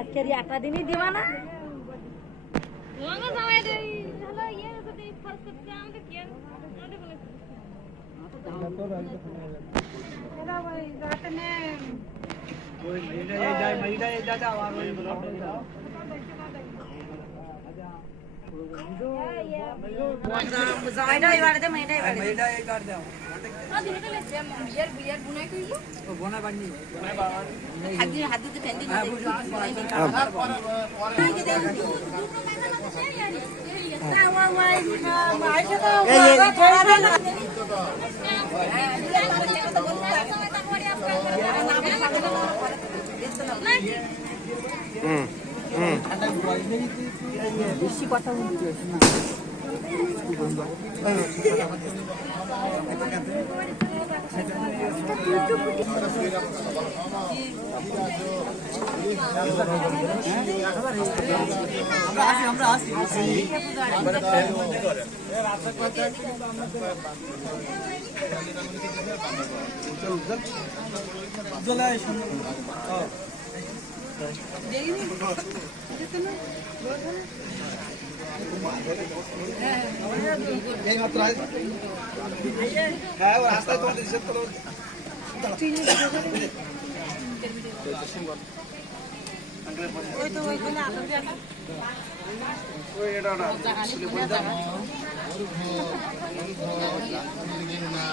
আজকের একটা দিনই দিবা না জামাইটা এবারে দে মেয়েটা এবারে মেয়েটা এই কাট দাও দিনটা লেছে বিয়ার বুনাই কইলো ও বোনা বাড়নি হাত দিতে টেন্ডি না না ওয়াই মাইছে তো বেশি কথা বলতে না আমরা আসি হ্যাঁ ও রাস্তায় তোমাদের হিসেব করো ওই তো ওইখানে আসবে না ওই এটা না